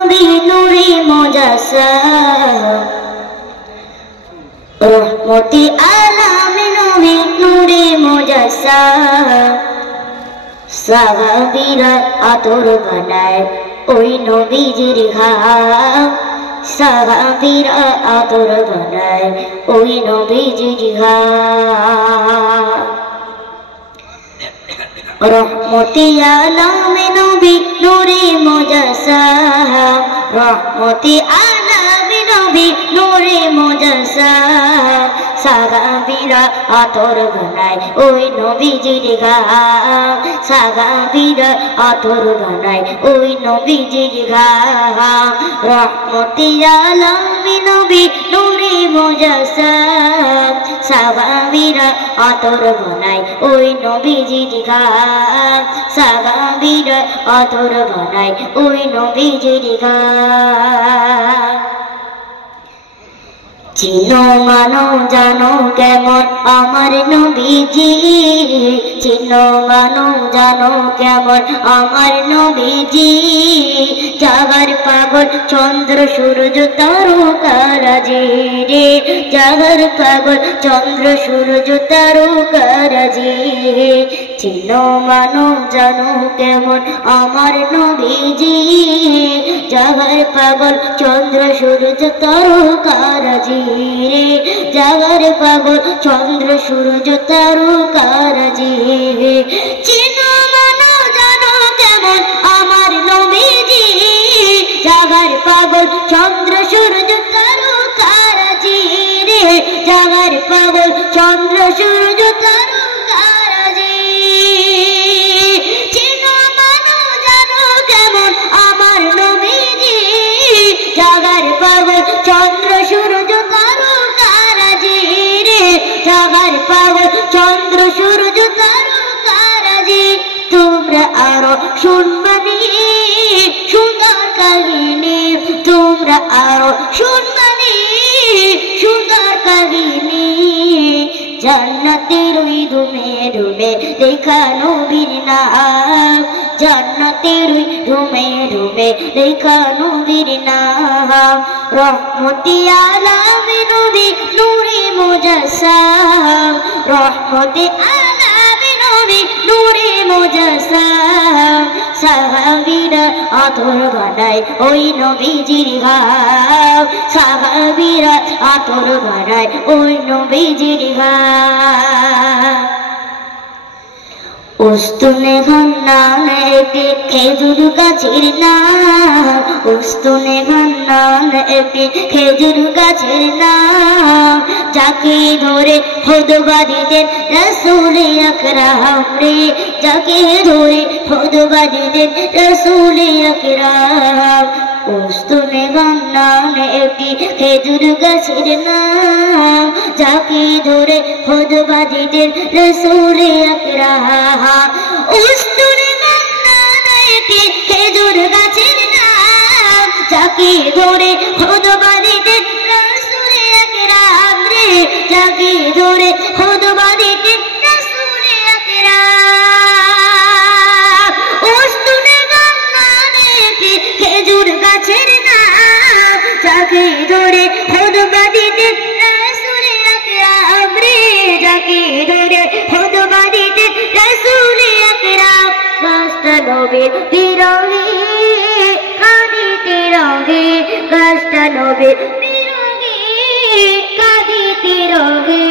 নূরে মুজাসসাম রহমতি আলামে নবী নূরে মুজাসসাম সাহাবীরা আতর বানায় ওই নবীজির ঘাম সাহাবীরা আতর বানায় ওই নবীজির ঘাম রহমতি আলামে নবী নূরে মুজাসসাম রহমতি আলামে নবী নূরে মুজাসসাম সাহাবীরা আতর বানায় ওই নবীজির ঘাম সাহাবীরা আতর বানায় ওই নবীজির ঘাম রহমতি আলামে নবী নূরে মুজাসসাম সাহাবীরা আতর বানায় ওই নবীজির ঘাম সাহাবীরা আতর বানায় ওই নবীজির ঘাম চিনো মানো জানো কেমন আমার নবীজি চিনো মানো জানো কেমন আমার নবীজি জাগার পাগল চন্দ্র সূর্য তারকারাজি রে জাগার পাগল চন্দ্র সূর্য তারকারাজি চিনো মানো জানো কেমন আমার নবীজি জাগার পাগল চন্দ্র সূর্য তারকারাজি রে জাগার পাগল চন্দ্র সূর্য তারকারাজি চিনো মানো জানো কেমন আমার নবীজি জাগার পাগল চন্দ্র সূর্য তারকারাজি রে জাগার পাগল চন্দ্র সূর্য তারকারাজি চিনো মানো জানো কেমন আমার নবীজি জাগার পাগল চন্দ্র সূর্য তারকারাজি রে জাগার পাগল চন্দ্র সূর্য তারকারাজি তোমরা আরো শুনবানি সুন্দর কাহিনী তোমরা আরো শুনবানি সুন্দর কাহিনী জান্নাতের ওই রুমে রুমে লেখা নবীর নাম জান্নাতের ওই রুমে রুমে লেখা নবীর নাম রহমতি আলামে নবী নূরে মুজাসসাম রহমতি আলামে নবী নূরে মুজাসসাম সাহাবীরা আতর বানায় ওই নবীজির ঘাম সাহাবীরা আতর বানায় ওই নবীজির ঘাম উস্তুনে ঘন্নান একটি খেজুর গাছের নাম উস্তুনে ঘন্নান একটি খেজুর গাছের নাম যাকে ধরে খুতবা দিতেন রাসূল আকরাম রে যাকে ধরে খুতবা দিতেন রাসূল আকরাম উস্তুনে ঘন্নান একটি খেজুর গাছের নাম যাকে ধরে খুতবা দিতেন রাসূল আকরাম উস্তুনে ঘন্নান একটি খেজুর গাছের নাম যাকে ধরে খুতবা দিতেন রাসূল আকরাম রে যাকে ধরে খুতবা দিতেন রাসূল আকরাম উস্তুনে ঘন্নান একটি খেজুর গাছের নাম যাকে ধরে খুতবা দিতেন রাসূল আকরাম রে যাকে ধরে খুতবা দিতেন রাসূল আকরাম গাছটা নবীর বিরহে কাঁদিতে রহে গাছটা নবীর বিরহে কাঁদিতে রহে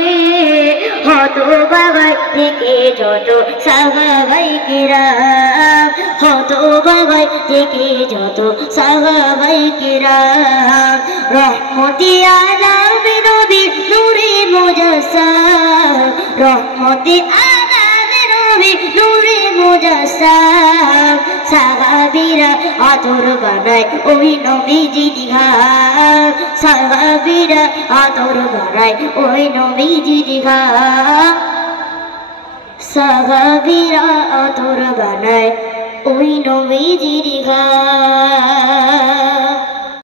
হতভাগায় থেকে যত সাহাবায়ে কিরাম হতভাগায় থেকে যত সাহাবায়ে কিরাম রহমতি আলামে নবী নূরে মুজাসসাম রহমতি আলামে নবী নূরে মুজাসসাম সাহাবীরা আতর বানায় ওই নবীজির ঘাম সাহাবীরা আতর বানায় ওই নবীজির ঘাম সাহাবীরা আতর বানায় ওই নবীজির ঘাম